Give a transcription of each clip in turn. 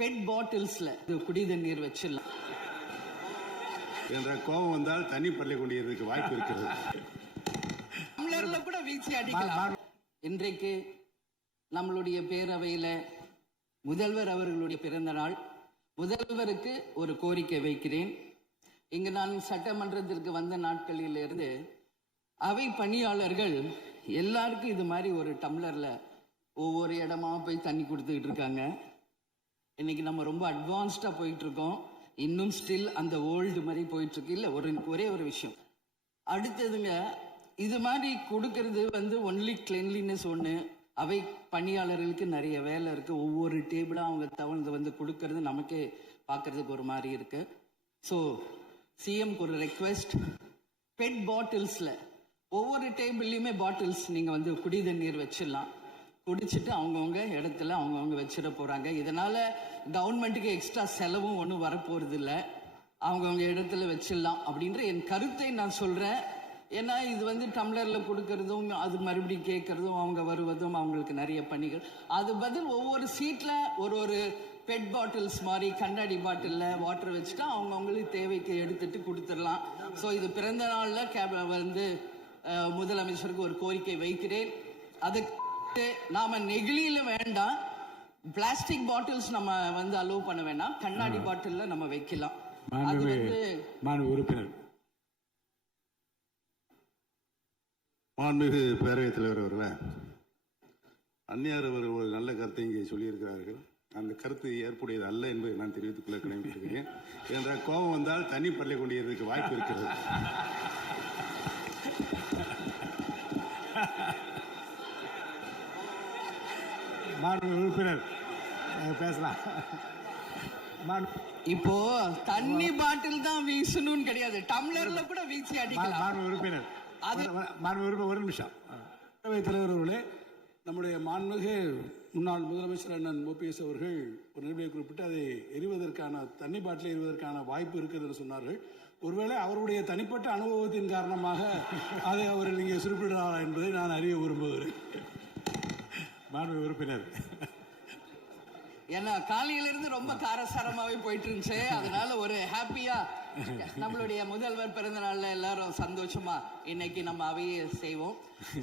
Bed பாட்டில்ஸ்ல குடி தண்ணீர் வச்சிடலாம் என்ற கோபம் வந்தால் தண்ணி பள்ளி கொண்டிருக்கிறதுக்கு வாய்ப்பு இருக்கிறது. தமிழர்ல கூட வீழ்ச்சி அடிக்கலாம். இன்றைக்கு நம்மளுடைய பேரவையில முதல்வர் அவர்களுடைய பிறந்த நாள். முதல்வருக்கு ஒரு கோரிக்கை வைக்கிறேன். இங்கு நான் சட்டமன்றத்திற்கு வந்த நாட்களில் இருந்து அவை பணியாளர்கள் எல்லாருக்கும் இது மாதிரி ஒரு டம்ளர்ல ஒவ்வொரு இடமா போய் தண்ணி கொடுத்துக்கிட்டு இருக்காங்க. இன்னைக்கு நம்ம ரொம்ப அட்வான்ஸ்டா போயிட்டு இருக்கோம். இன்னும் ஸ்டில் அந்த ஓல்டு மாதிரி போயிட்டு இருக்கு. இல்ல ஒரே ஒரு விஷயம் அடுத்ததுங்க, இது மாதிரி கொடுக்கறது ஒன்லி கிளீன்லினஸ் ஒன்று. அவை பணியாளர்களுக்கு நிறைய வேலை இருக்கு. ஒவ்வொரு டேபிளும் அவங்க தவழ்ந்து கொடுக்கறது நமக்கே பார்க்கறதுக்கு ஒரு மாதிரி இருக்கு. ஸோ சிஎம்க்கு ஒரு ரெக்வெஸ்ட், பெட் பாட்டில்ஸ்ல ஒவ்வொரு டேபிள்லையுமே பாட்டில்ஸ் நீங்க குடி தண்ணீர் வச்சிடலாம். குடிச்சிட்டு அவங்கவுங்க இடத்துல அவங்கவுங்க வச்சிட போறாங்க. இதனால கவர்மெண்ட்டுக்கு எக்ஸ்ட்ரா செலவும் ஒன்றும் வரப்போறது இல்லை. அவங்கவுங்க இடத்துல வச்சிடலாம் அப்படின்ற என் கருத்தை நான் சொல்றேன். ஏன்னா இது டம்ளர்ல கொடுக்கறதும் அது மறுபடியும் கேட்கறதும் அவங்க வருவதும் அவங்களுக்கு நிறைய பணிகள். அது பதில் ஒவ்வொரு சீட்ல ஒரு பெட் பாட்டில்ஸ் மாதிரி கண்ணாடி பாட்டில்ல வாட்டர் வச்சுட்டா அவங்கவுங்களுக்கு தேவைக்கு எடுத்துட்டு கொடுத்துடலாம். ஸோ இது பிறந்த நாள்ல முதலமைச்சருக்கு ஒரு கோரிக்கை வைக்கிறேன். அதுக்கு நாம நெகிழியில வேண்டாம், பிளாஸ்டிக் பாட்டில்ஸ் நம்ம அலோவ் பண்ண வேண்டாம், கண்ணாடி பாட்டில்ல நம்ம வைக்கலாம். உறுப்பினர் மாண்புமிகு பேரவைத் தலைவர் அவர்களே, அந்நியார் அவர்கள் ஒரு நல்ல கருத்தை இங்கே சொல்லியிருக்கிறார்கள். அந்த கருத்து ஏற்புடையது அல்ல என்பதை நான் தெரிவித்துக் கொள்ள கடமைப்பட்டிருக்கிறேன். என்ற கோபம் வந்தால் தண்ணி பள்ளி கொண்டிருக்கிறதுக்கு வாய்ப்பு இருக்கிறது. உறுப்பினர் பேசலாம். இப்போ தண்ணி பாட்டில் தான் வீசணும்னு கிடையாது, டம்ளர்ல கூட வீசி அடிக்கலாம். உறுப்பினர் ஒரு நிமிஷம். தலைவர் அவர்களே, நம்முடைய மாண்புமிகு முன்னாள் முதலமைச்சர் அண்ணன் ஓபிஎஸ் அவர்கள் ஒரு நிலையை குறிப்பிட்டு அதை எரிவதற்கான தண்ணி பாட்டில் எரிவதற்கான வாய்ப்பு இருக்கிறது சொன்னார்கள். ஒருவேளை அவருடைய தனிப்பட்ட அனுபவத்தின் காரணமாக அதை அவர் நீங்க குறிப்பிடுறாரா என்பதை நான் அறிய விரும்புகிறேன். மாண்புமிகு உறுப்பினர், ஏன்னா காலையில இருந்து ரொம்ப காரசாரமாவே போயிட்டு இருந்துச்சு. அதனால ஒரு ஹாப்பியா நம்மளுடைய முதல்வர் பிறந்த நாள்ல எல்லாரும் சந்தோஷமா இன்னைக்கு நம்ம அவையை செய்வோம்.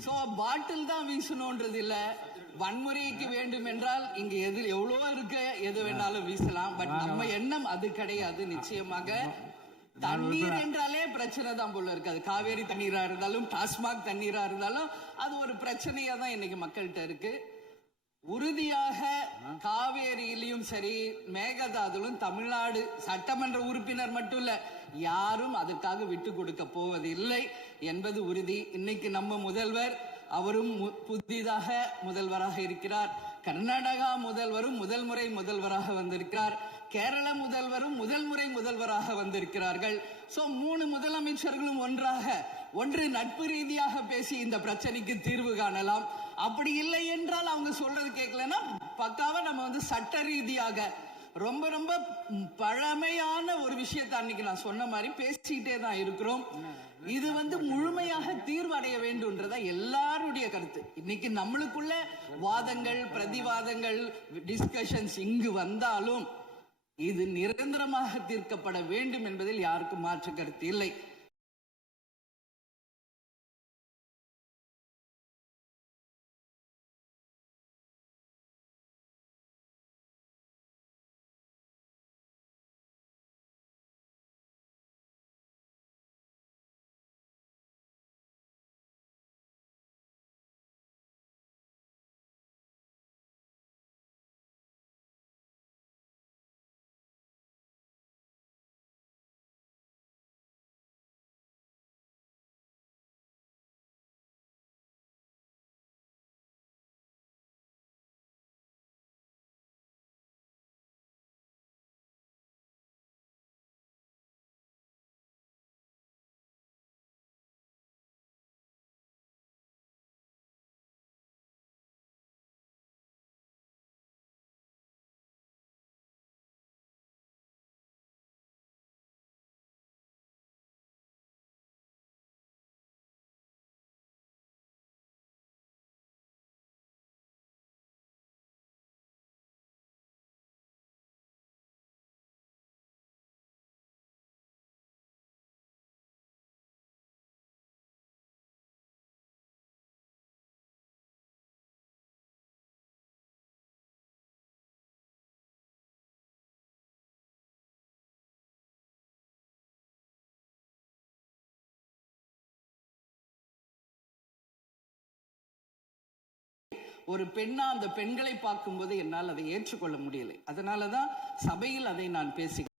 சோ பாட்டில் தான் வீசணும்ன்றது இல்ல, வன்முறைக்கு வேண்டும் என்றால் இங்க எவ்வளவோ இருக்கு, எது வேணாலும் வீசலாம். பட் நம்ம எண்ணம் அது கிடையாது. நிச்சயமாக தண்ணீர் என்றாலே பிரச்சனை தான் போல இருக்கு. அது காவேரி தண்ணீரா இருந்தாலும் டாஸ்மாக் தண்ணீரா இருந்தாலும் அது ஒரு பிரச்சனையா தான் இன்னைக்கு மக்கள்கிட்ட இருக்கு. உறுதியாக காவேரியிலும் சரி மேகதாதுலும் தமிழ்நாடு சட்டமன்ற உறுப்பினர் மட்டும் இல்ல, யாரும் அதற்காக விட்டு கொடுக்க போவதில்லை என்பது உறுதி. இன்னைக்கு நம்ம முதல்வர் அவரும் புதிதாக முதல்வராக இருக்கிறார். கர்நாடகா முதல்வரும் முதல் முறை முதல்வராக வந்திருக்கிறார். கேரள முதல்வரும் முதல் முறை முதல்வராக வந்திருக்கிறார்கள். சோ 3 முதலமைச்சர்களும் ஒன்று நட்பு ரீதியாக பேசி இந்த பிரச்சனைக்கு தீர்வு காணலாம். அப்படி இல்லை என்றால் அவங்க சொல்றது கேட்கலன்னா பக்காவா நம்ம சட்ட ரீதியாக ரொம்ப ரொம்ப பழமையான ஒரு விஷயத்தை அன்னைக்கு நான் சொன்ன மாதிரி பேசிக்கிட்டே தான் இருக்கிறோம். இது முழுமையாக தீர்வு அடைய வேண்டும்ன்றதா எல்லாருடைய கருத்து. இன்னைக்கு நம்மளுக்குள்ள வாதங்கள் பிரதிவாதங்கள் டிஸ்கஷன்ஸ் இங்கு வந்தாலும் இது நிரந்தரமாக தீர்க்கப்பட வேண்டும் என்பதில் யாருக்கும் மாற்று கருத்து இல்லை. ஒரு பெண்ணா அந்த பெண்களை பார்க்கும்போது என்னால் அதை ஏற்றுக்கொள்ள முடியலை. அதனாலதான் சபையில் அதை நான் பேசுகிறேன்.